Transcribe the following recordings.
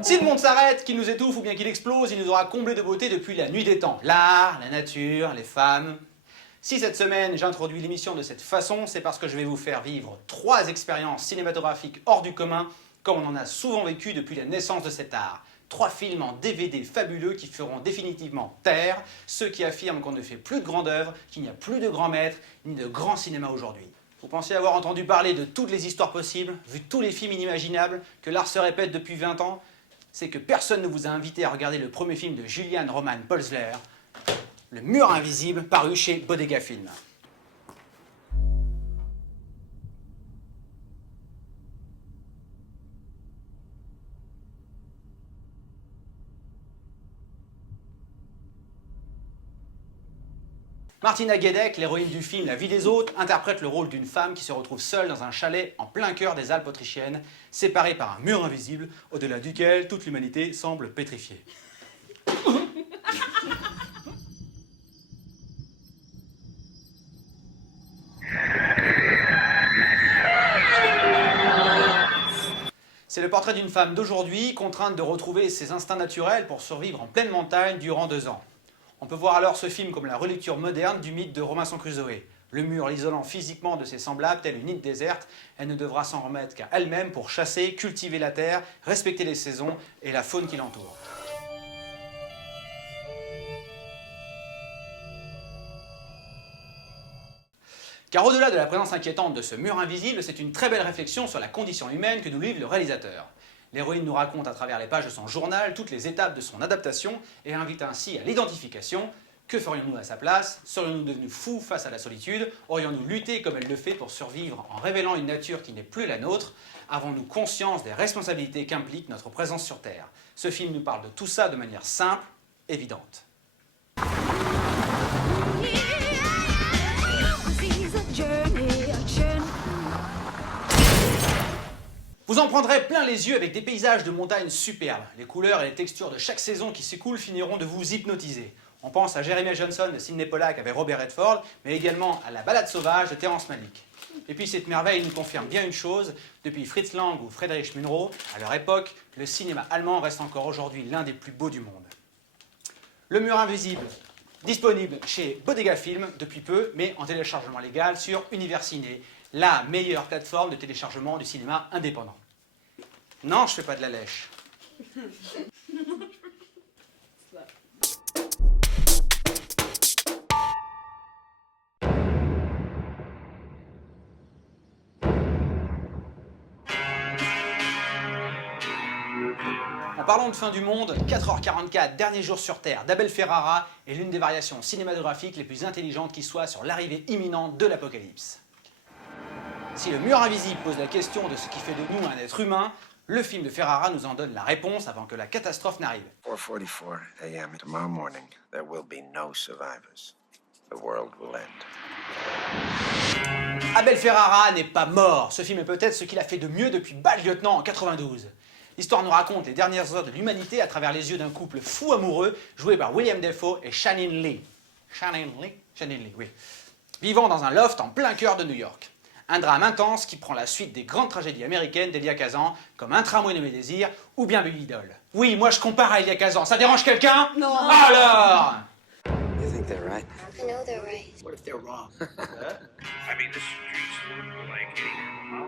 Si le monde s'arrête, qu'il nous étouffe ou bien qu'il explose, il nous aura comblé de beauté depuis la nuit des temps. L'art, la nature, les femmes. Si cette semaine j'introduis l'émission de cette façon, c'est parce que je vais vous faire vivre 3 expériences cinématographiques hors du commun, comme on en a souvent vécu depuis la naissance de cet art. 3 films en DVD fabuleux qui feront définitivement taire ceux qui affirment qu'on ne fait plus de grandes œuvres, qu'il n'y a plus de grands maîtres, ni de grand cinéma aujourd'hui. Vous pensez avoir entendu parler de toutes les histoires possibles, vu tous les films inimaginables, que l'art se répète depuis 20 ans? C'est que personne ne vous a invité à regarder le premier film de Julian Roman Polzler, Le Mur Invisible, paru chez Bodega Film. Martina Gedeck, l'héroïne du film La vie des autres, interprète le rôle d'une femme qui se retrouve seule dans un chalet en plein cœur des Alpes autrichiennes, séparée par un mur invisible, au-delà duquel toute l'humanité semble pétrifiée. C'est le portrait d'une femme d'aujourd'hui, contrainte de retrouver ses instincts naturels pour survivre en pleine montagne durant 2 ans. On peut voir alors ce film comme la relecture moderne du mythe de Robinson Crusoe. Le mur l'isolant physiquement de ses semblables, telle une île déserte, elle ne devra s'en remettre qu'à elle-même pour chasser, cultiver la terre, respecter les saisons et la faune qui l'entoure. Car au-delà de la présence inquiétante de ce mur invisible, c'est une très belle réflexion sur la condition humaine que nous livre le réalisateur. L'héroïne nous raconte à travers les pages de son journal toutes les étapes de son adaptation et invite ainsi à l'identification. Que ferions-nous à sa place? Serions-nous devenus fous face à la solitude? Aurions-nous lutté comme elle le fait pour survivre en révélant une nature qui n'est plus la nôtre? Avons-nous conscience des responsabilités qu'implique notre présence sur Terre? Ce film nous parle de tout ça de manière simple, évidente. Vous en prendrez plein les yeux avec des paysages de montagnes superbes. Les couleurs et les textures de chaque saison qui s'écoule finiront de vous hypnotiser. On pense à Jeremiah Johnson de Sidney Pollack avec Robert Redford, mais également à La Balade sauvage de Terrence Malick. Et puis cette merveille nous confirme bien une chose, depuis Fritz Lang ou Friedrich Munro, à leur époque, le cinéma allemand reste encore aujourd'hui l'un des plus beaux du monde. Le Mur Invisible, disponible chez Bodega Film depuis peu, mais en téléchargement légal sur Univers Ciné, la meilleure plateforme de téléchargement du cinéma indépendant. Non, je fais pas de la lèche. En parlant de fin du monde, 4h44, dernier jour sur Terre d'Abel Ferrara est l'une des variations cinématographiques les plus intelligentes qui soit sur l'arrivée imminente de l'apocalypse. Si le mur invisible pose la question de ce qui fait de nous un être humain, le film de Ferrara nous en donne la réponse avant que la catastrophe n'arrive. 4:44 a.m. Tomorrow morning, there will be no survivors. The world will end. Abel Ferrara n'est pas mort. Ce film est peut-être ce qu'il a fait de mieux depuis Bad Lieutenant en 92. L'histoire nous raconte les dernières heures de l'humanité à travers les yeux d'un couple fou amoureux joué par William Dafoe et Shannon Lee. Shannon Lee, oui. Vivant dans un loft en plein cœur de New York. Un drame intense qui prend la suite des grandes tragédies américaines d'Elia Kazan, comme Un tramway de mes désirs ou bien Baby Doll. Oui, moi je compare à Elia Kazan. Ça dérange quelqu'un? Non. Alors? You think they're right? I know they're right. What if they're wrong? I mean, the streets look like a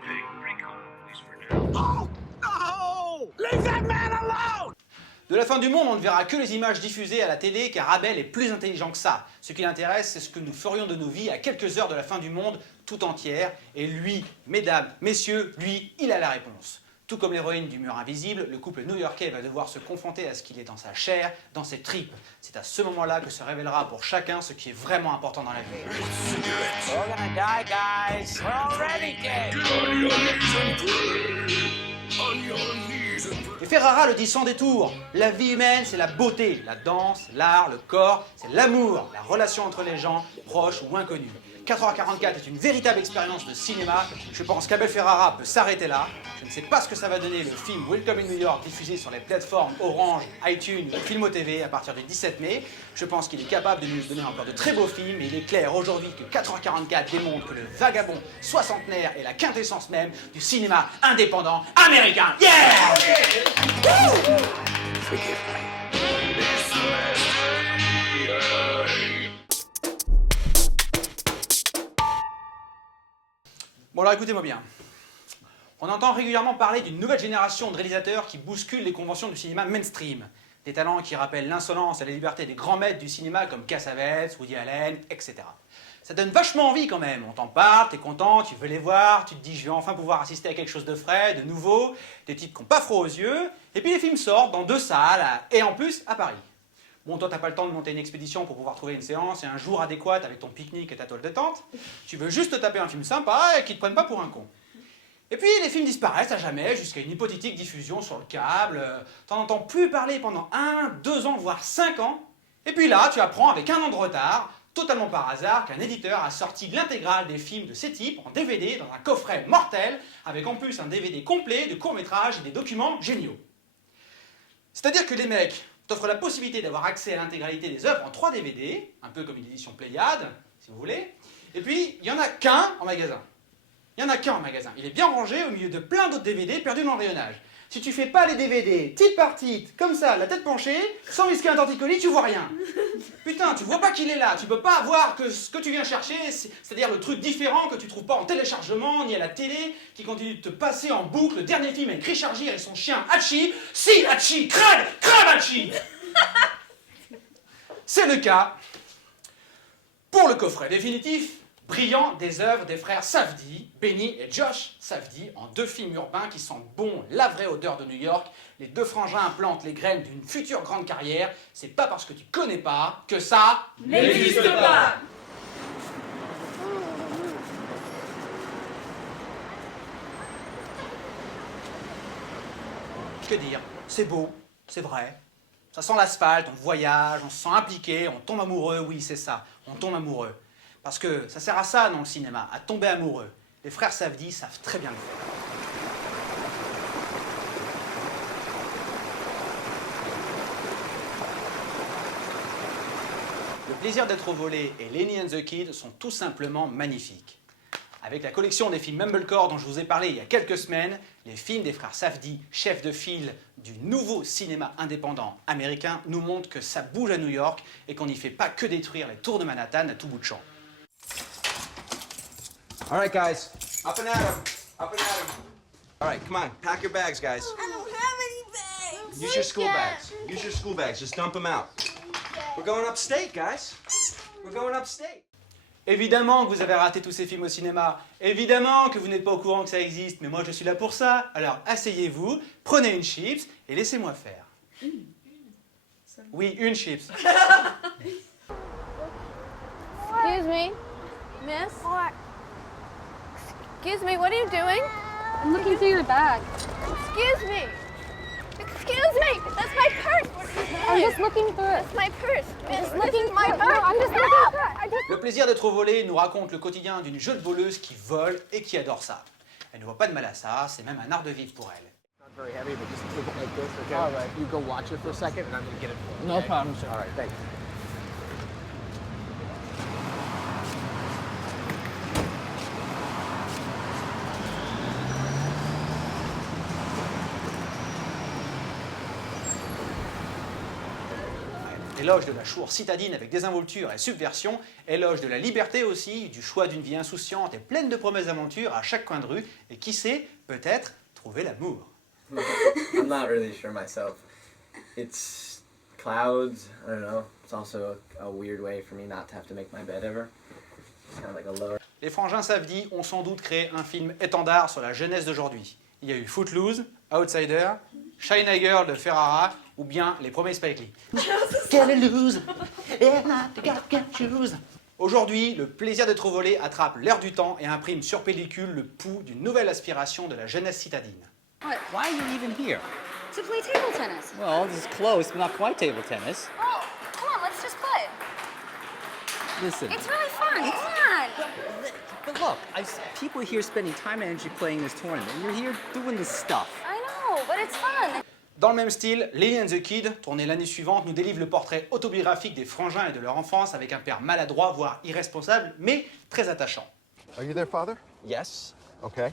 big recon police for now. Oh! No! Leave that man alone! De la fin du monde, on ne verra que les images diffusées à la télé car Abel est plus intelligent que ça. Ce qui l'intéresse, c'est ce que nous ferions de nos vies à quelques heures de la fin du monde tout entière. Et lui, mesdames, messieurs, lui, il a la réponse. Tout comme l'héroïne du Mur Invisible, le couple new-yorkais va devoir se confronter à ce qu'il est dans sa chair, dans ses tripes. C'est à ce moment-là que se révélera pour chacun ce qui est vraiment important dans la vie. We're gonna die, guys. We're already dead. Et Ferrara le dit sans détour, la vie humaine c'est la beauté, la danse, l'art, le corps, c'est l'amour, la relation entre les gens, proches ou inconnus. 4h44 est une véritable expérience de cinéma, je pense qu'Abel Ferrara peut s'arrêter là. Je ne sais pas ce que ça va donner le film Welcome in New York diffusé sur les plateformes Orange, iTunes ou Filmo TV à partir du 17 mai. Je pense qu'il est capable de nous donner encore de très beaux films et il est clair aujourd'hui que 4h44 démontre que le vagabond soixantenaire est la quintessence même du cinéma indépendant américain. Yeah! Bon alors écoutez-moi bien. On entend régulièrement parler d'une nouvelle génération de réalisateurs qui bousculent les conventions du cinéma mainstream. Des talents qui rappellent l'insolence et la liberté des grands maîtres du cinéma comme Cassavetes, Woody Allen, etc. Ça donne vachement envie quand même. On t'en parle, t'es content, tu veux les voir, tu te dis je vais enfin pouvoir assister à quelque chose de frais, de nouveau, des types qui n'ont pas froid aux yeux. Et puis les films sortent dans 2 salles, et en plus à Paris. Bon, toi, t'as pas le temps de monter une expédition pour pouvoir trouver une séance et un jour adéquat avec ton pique-nique et ta toile de tente. Tu veux juste te taper un film sympa et qui te prenne pas pour un con. Et puis les films disparaissent à jamais jusqu'à une hypothétique diffusion sur le câble. T'en entends plus parler pendant 1, 2 ans, voire 5 ans. Et puis là, tu apprends avec 1 an de retard, totalement par hasard, qu'un éditeur a sorti l'intégrale des films de ces types en DVD dans un coffret mortel, avec en plus un DVD complet de courts-métrages et des documents géniaux. C'est-à-dire que les mecs t'offrent la possibilité d'avoir accès à l'intégralité des œuvres en 3 DVD, un peu comme une édition Pléiade, si vous voulez, et puis il n'y en a qu'un en magasin. Il n'y en a qu'un en magasin. Il est bien rangé au milieu de plein d'autres DVD perdus dans le rayonnage. Si tu fais pas les DVD, titre par titre, comme ça, la tête penchée, sans risquer un torticolis, tu vois rien. Putain, tu vois pas qu'il est là, tu peux pas voir que ce que tu viens chercher, c'est-à-dire le truc différent que tu trouves pas en téléchargement, ni à la télé, qui continue de te passer en boucle le dernier film avec Richard Gere et son chien Hachi. Si, Hachi, crève Hachi. C'est le cas pour le coffret définitif brillant des œuvres des frères Safdie, Benny et Josh Safdie, en 2 films urbains qui sentent bon la vraie odeur de New York. Les 2 frangins implantent les graines d'une future grande carrière. C'est pas parce que tu connais pas que ça n'existe pas. Que dire? C'est beau, c'est vrai. Ça sent l'asphalte, on voyage, on se sent impliqué, on tombe amoureux, oui c'est ça, on tombe amoureux. Parce que ça sert à ça dans le cinéma, à tomber amoureux. Les frères Safdie savent très bien le faire. Le plaisir d'être au volet et Lenny and the Kid sont tout simplement magnifiques. Avec la collection des films Mumblecore dont je vous ai parlé il y a quelques semaines, les films des frères Safdie, chefs de file du nouveau cinéma indépendant américain, nous montrent que ça bouge à New York et qu'on n'y fait pas que détruire les tours de Manhattan à tout bout de champ. All right, guys. Up and at 'em. Up and at 'em. All right, come on. Pack your bags, guys. I don't have any bags. Use your school bags. Use your school bags. Just dump them out. We're going upstate, guys. We're going upstate. Évidemment que vous avez raté tous ces films au cinéma. Évidemment que vous n'êtes pas au courant que ça existe. Mais moi, je suis là pour ça. Alors, asseyez-vous, prenez une chips et laissez-moi faire. Oui, une chips. Excuse me, miss? What? Excuse me, what are you doing? I'm looking through your bag. Excuse me! Excuse me! That's my purse! I'm just looking through it. That's my purse! Miss, this is my purse! No, I'm just looking through it. Le plaisir d'être au volet nous raconte le quotidien d'une jeune voleuse qui vole et qui adore ça. Elle ne voit pas de mal à ça, c'est même un art de vivre pour elle. Not very heavy, but just take it like this, okay? All right, you go watch it for a second, and I'm gonna get it for you. No problem, sir. All right, thanks. Éloge de la chour citadine avec désinvolture et subversion, éloge de la liberté aussi, du choix d'une vie insouciante et pleine de promesses d'aventures à chaque coin de rue, et qui sait, peut-être, trouver l'amour. I'm not really sure myself. It's clouds, I don't know. It's also a weird way for me not to have to make my bed ever. It's kind of like a lower. Les frangins Safdie ont sans doute créé un film étendard sur la jeunesse d'aujourd'hui. Il y a eu Footloose, Outsider, China Girl de Ferrara ou bien les premiers Spike Lee. Aujourd'hui, le plaisir d'être au volet attrape l'air du temps et imprime sur pellicule le pouls d'une nouvelle aspiration de la jeunesse citadine. Why are you even here? To play table tennis. Well, this is close, but not quite table tennis. Oh, come on, let's just play. Listen, It's really fun. Come on. but look, people here spending time and energy playing this tournament. You're here doing this stuff. I know, but it's fun. Dans le même style, Lenny and the Kid, tourné l'année suivante, nous délivre le portrait autobiographique des frangins et de leur enfance avec un père maladroit, voire irresponsable, mais très attachant. Are you their father? Yes. Okay.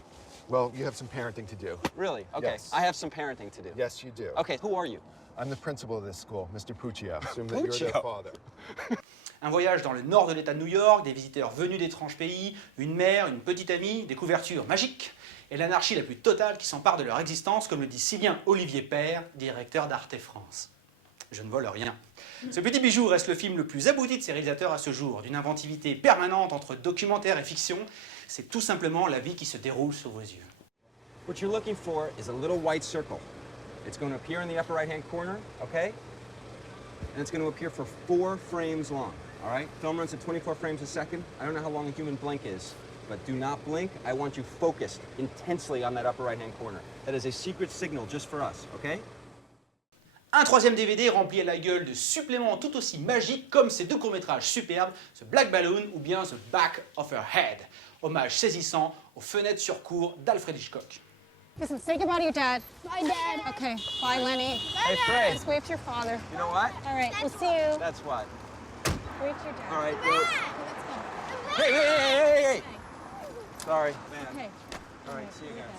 Well, you have some parenting to do. Really? Okay. Yes. I have some parenting to do. Yes, you do. Okay, who are you? I'm the principal of this school, Mr. Puccio. Assume that you're Puccio. their father. Un voyage dans le nord de l'État de New York, des visiteurs venus d'étranges pays, une mère, une petite amie, des couvertures magiques et l'anarchie la plus totale qui s'empare de leur existence, comme le dit si bien Olivier Père, directeur d'Arte France. Je ne vole rien. Ce petit bijou reste le film le plus abouti de ses réalisateurs à ce jour, d'une inventivité permanente entre documentaire et fiction. C'est tout simplement la vie qui se déroule sous vos yeux. What you're looking for is a little white circle. It's going to appear in the upper right-hand corner, okay? And it's going to appear for 4 frames long, all right? Film runs at 24 frames a second. I don't know how long a human blink is, but do not blink. I want you focused intensely on that upper right-hand corner. That is a secret signal just for us, okay? Un troisième DVD rempli à la gueule de suppléments tout aussi magiques comme ces 2 courts-métrages superbes, The Black Balloon ou bien The Back of Her Head. Hommage saisissant aux fenêtres sur cour d'Alfred Hitchcock. Listen, say goodbye to your dad. Bye, Dad. Okay, bye, Lenny. Hey, Frey. Let's wave to your father. You know what? All right, we'll see you. That's what. Wave to your dad. All right, well, hey! Sorry, man. Okay. All right, see you guys.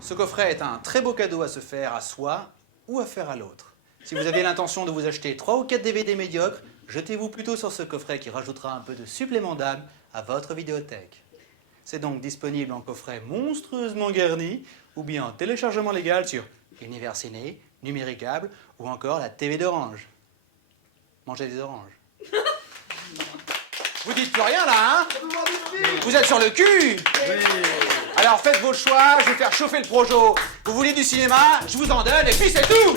Ce coffret est un très beau cadeau à se faire à soi ou à faire à l'autre. Si vous avez l'intention de vous acheter 3 ou 4 DVD médiocres, jetez-vous plutôt sur ce coffret qui rajoutera un peu de supplément d'âme à votre vidéothèque. C'est donc disponible en coffret monstrueusement garni ou bien en téléchargement légal sur Univers Ciné, Numéricable ou encore la TV d'Orange. Mangez des oranges. Vous dites plus rien là, hein? Vous êtes sur le cul? Alors faites vos choix, je vais faire chauffer le projo. Vous voulez du cinéma? Je vous en donne et puis c'est tout.